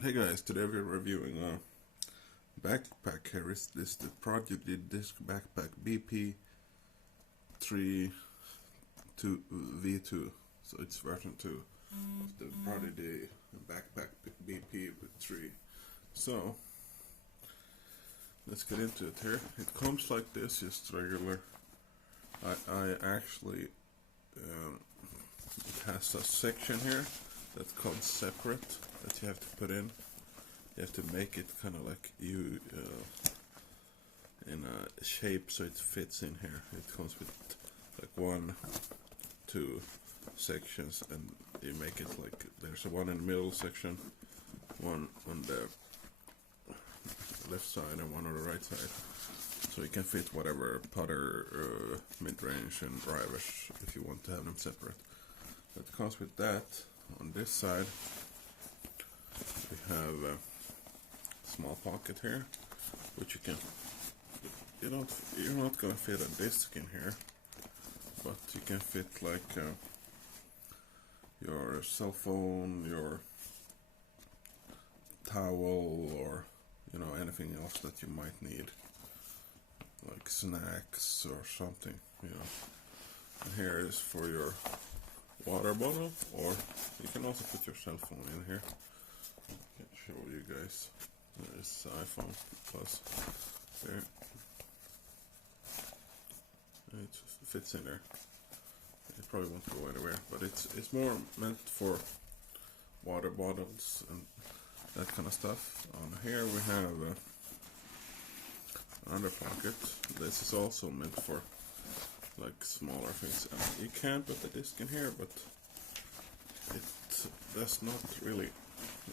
Hey guys, today we're reviewing a backpack here. This is the Prodigy Disc Backpack BP-3 V2. So it's version 2 of the Prodigy Backpack BP-3. So let's get into it here. It comes like this, just regular. I actually it has a section here that's called separate that you have to put in. You have to make it kind of like you in a shape so it fits in here. It comes with like 1, 2 sections, and you make it like there's a one in the middle section, one on the left side, and one on the right side. So you can fit whatever putter, mid-range, and drivers if you want to have them separate. It comes with that. On this side, we have a small pocket here, which you can. You're not gonna fit a disc in here, but you can fit like your cell phone, your towel, or anything else that you might need, like snacks or something. And here is for your water bottle, or you can also put your cell phone in here. I can show you guys. There's iPhone Plus there. It fits in there. It probably won't go anywhere, but it's more meant for water bottles and that kind of stuff. On here we have another pocket. This is also meant for like smaller things. You can put the disc in here, but that's not really.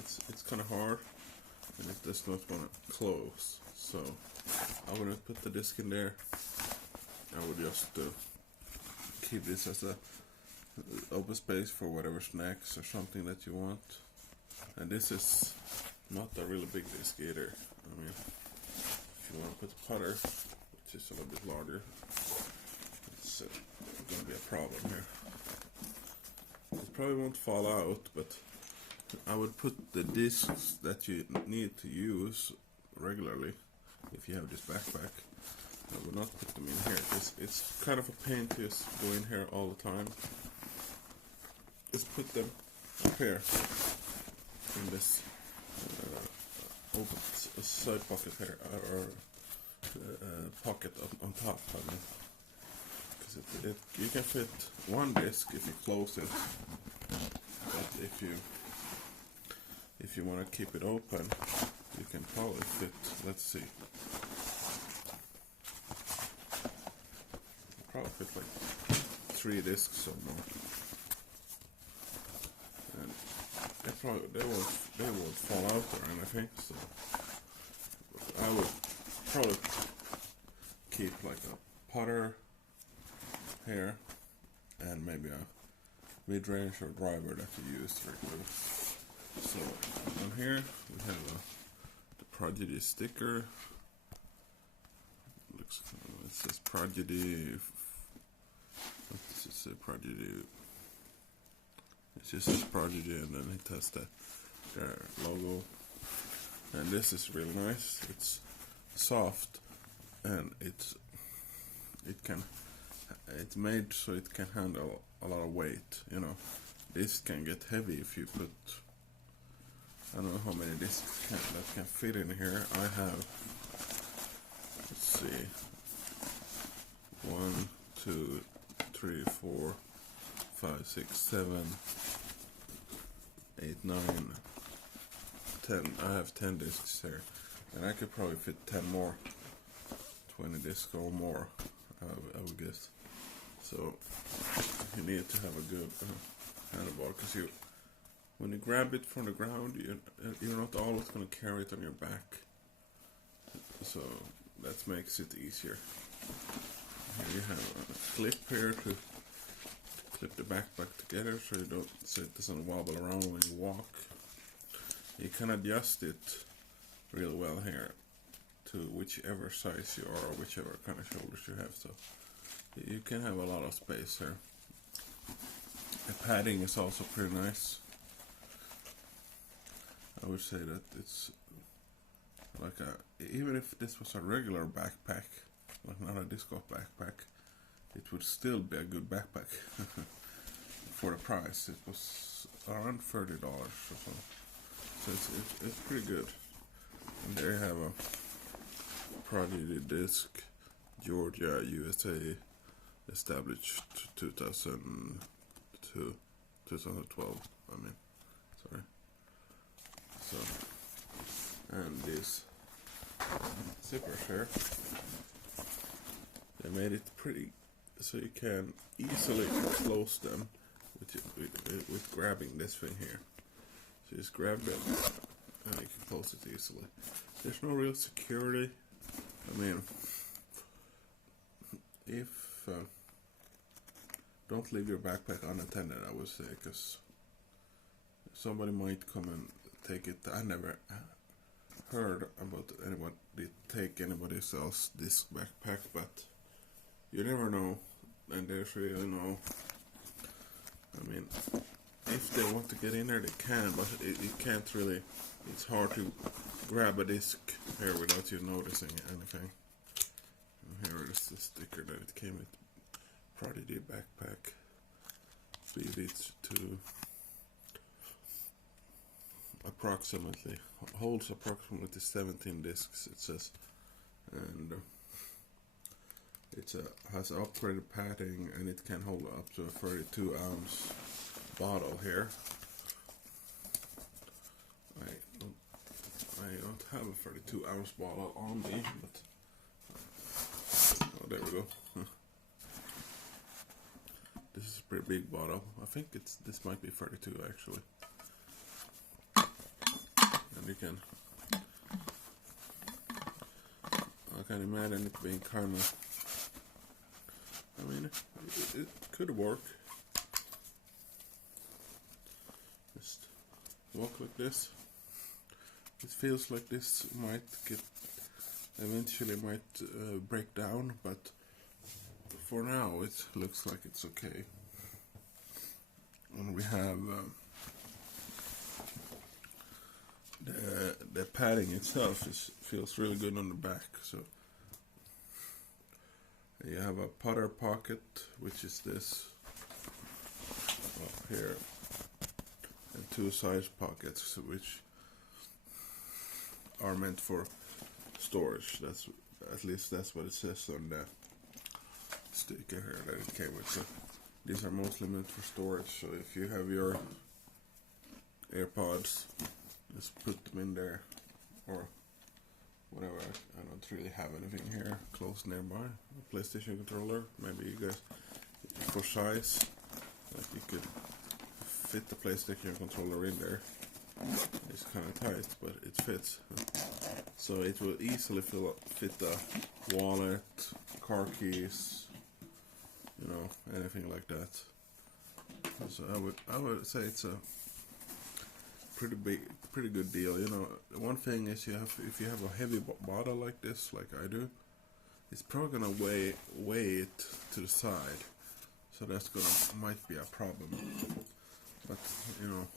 It's kind of hard, and it does not want to close. So I wouldn't put the disc in there. I would just keep this as a open space for whatever snacks or something that you want. And this is not a really big disc either. I mean, if you want to put a putter, which is a little bit larger, it's going to be a problem here. It probably won't fall out, but I would put the discs that you need to use regularly if you have this backpack. I would not put them in here. It's kind of a pain to just go in here all the time. Just put them up here in this open side pocket here, or pocket on top. Because you can fit one disc if you close it, but if you want to keep it open, you can probably fit. Let's see. Probably fit like 3 discs or more, and they won't fall out or anything. So I would probably keep like a putter here, and maybe a mid-range or driver that you use regularly. So on here we have the Prodigy sticker. Looks it says Prodigy. What does it say? Prodigy. It just says Prodigy, and then it has their logo. And this is really nice. It's soft, and it's made so it can handle a lot of weight. This can get heavy if you put. I don't know how many discs that can fit in here. I have. Let's see. 1, 2, 3, 4, 5, 6, 7, 8, 9, 10. I have 10 discs here, and I could probably fit 10 more, 20 discs or more, I would guess. So you need to have a good handlebar, because when you grab it from the ground, you're not always going to carry it on your back. So that makes it easier. Here you have a clip here to clip the backpack together so it doesn't wobble around when you walk. You can adjust it real well here to whichever size you are or whichever kind of shoulders you have. So you can have a lot of space here. The padding is also pretty nice. I would say that it's like even if this was a regular backpack, like not a disc golf backpack, it would still be a good backpack for the price. It was around $30 or so. So it's pretty good. And there you have a Prodigy Disc, Georgia, USA, established 2002, 2012. I mean, sorry. So, and these zippers here, they made it pretty so you can easily close them with grabbing this thing here. So just grab them and you can close it easily. There's no real security. I mean, if don't leave your backpack unattended, I would say, because somebody might come and take it. I never heard about anyone take anybody else's disc backpack, but you never know, and there's really no. I mean, if they want to get in there, they can, but it can't really. It's hard to grab a disc here without you noticing anything. And here is the sticker that it came with. Prodigy backpack BP-3 approximately holds approximately 17 discs, it says, and it has upgraded padding, and it can hold up to a 32-ounce bottle here. I don't have a 32-ounce bottle on me, but oh, there we go. This is a pretty big bottle. I think this might be 32 actually. And you can, I can imagine it being kind of, I mean, it could work. Just walk like this. It feels like this might eventually might break down, but for now it looks like it's okay. And we have the padding itself feels really good on the back. So you have a putter pocket, which is this up here, and two side pockets, which are meant for storage. That's at least that's what it says on the sticker here that it came with. So these are mostly meant for storage. So if you have your AirPods, just put them in there, or whatever. I don't really have anything here close nearby. A PlayStation controller, maybe you guys, for size, like you could fit the PlayStation controller in there. It's kind of tight, but it fits. So it will easily fit the wallet, car keys, you know, anything like that. So I would say it's a pretty good deal. You know, one thing is if you have a heavy bottle like this, like I do, it's probably gonna weigh it to the side. So that's might be a problem. But you know,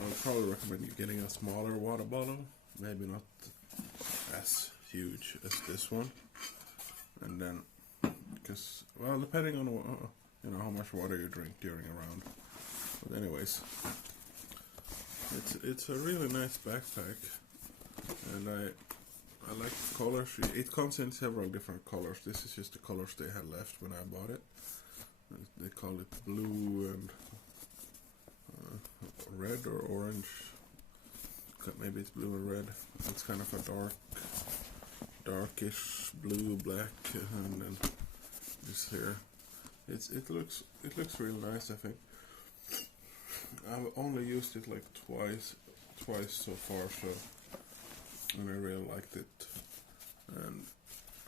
I would probably recommend you getting a smaller water bottle, maybe not as huge as this one, and then, because, well, depending on you know how much water you drink during a round. But anyways, it's a really nice backpack, and I like the colors. It comes in several different colors. This is just the colors they had left when I bought it. They call it blue and red or orange. Maybe it's blue and red. It's kind of a darkish blue, black, and then this here. It looks really nice. I think I've only used it like twice so far, so, and I really liked it. And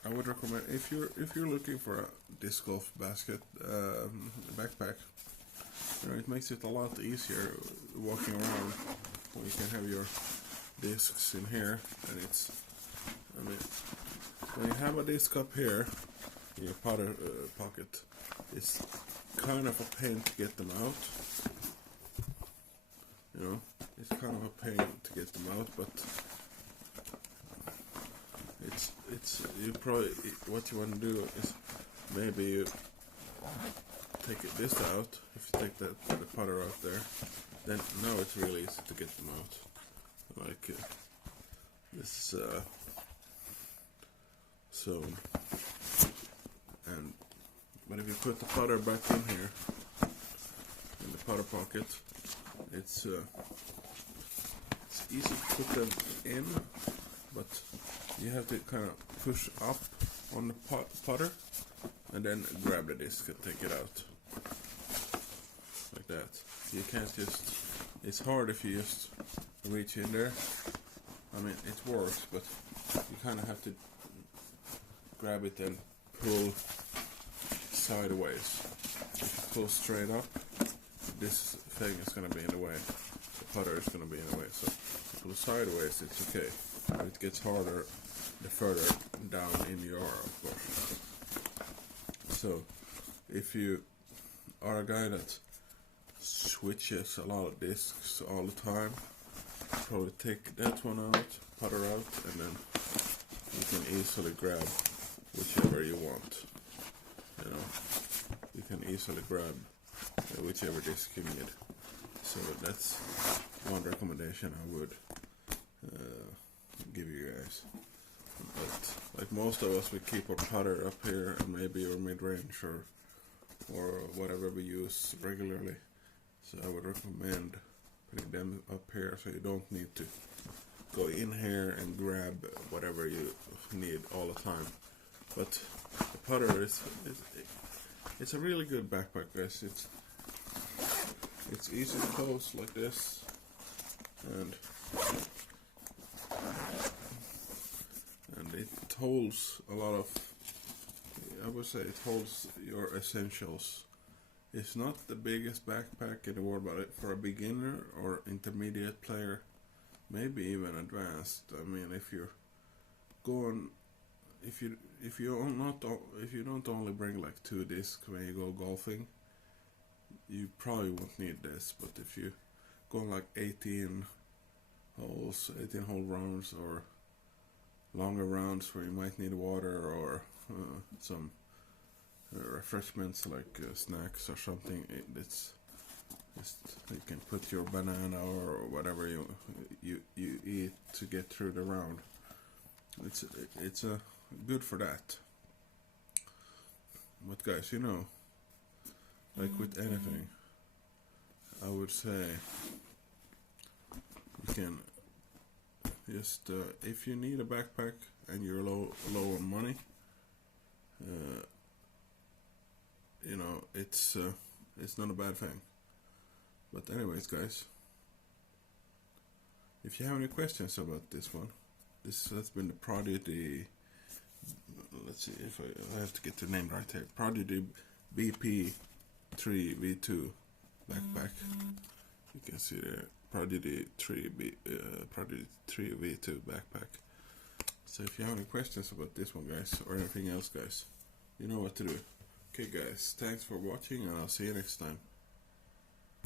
I would recommend, if you're looking for a disc golf backpack, you know, it makes it a lot easier walking around when you can have your discs in here. And it's, I mean, when you have a disc up here in your putter pocket, it's kind of a pain to get them out. You know, it's kind of a pain to get them out, but it's you probably, what you want to do is maybe you take this out. If you take the putter out there, then now it's really easy to get them out. Like this, so, and but if you put the putter back in here in the putter pocket, it's easy to put them in, but you have to kind of push up on the putter and then grab the disc and take it out like that. You can't just, it's hard if you just reach in there. I mean, it works, but you kind of have to grab it and pull sideways. If you pull straight up, this thing is going to be in the way. The putter is going to be in the way. So if you pull sideways, it's okay. But it gets harder the further down in you are, of course. So if you are a guy that switches a lot of discs all the time, probably take that one out, putter out, and then you can easily grab whichever you want. You know, you can easily grab whichever disc you need. So that's one recommendation I would give you guys. But like most of us, we keep our putter up here and maybe our mid-range or whatever we use regularly. So I would recommend putting them up here so you don't need to go in here and grab whatever you need all the time. But the putter it's a really good backpack, guys. It's easy to close like this, and it holds a lot of, I would say it holds your essentials. It's not the biggest backpack in the world, but for a beginner or intermediate player, maybe even advanced. I mean, if you're going, if you don't only bring like 2 discs when you go golfing, you probably won't need this. But if you go like 18 hole rounds or longer rounds where you might need water or some refreshments like snacks or something, you can put your banana or whatever you eat to get through the round. It's good for that. But guys, you know, like with anything, I would say you can just if you need a backpack and you're low on money, you know, it's not a bad thing. But anyways, guys, if you have any questions about this one, this has been the Prodigy, let's see if I have to get the name right here, Prodigy BP-3 V2 backpack. You can see there, Prodigy 3 V2 backpack. So if you have any questions about this one, guys, or anything else, guys, you know what to do. Okay, guys, thanks for watching, and I'll see you next time.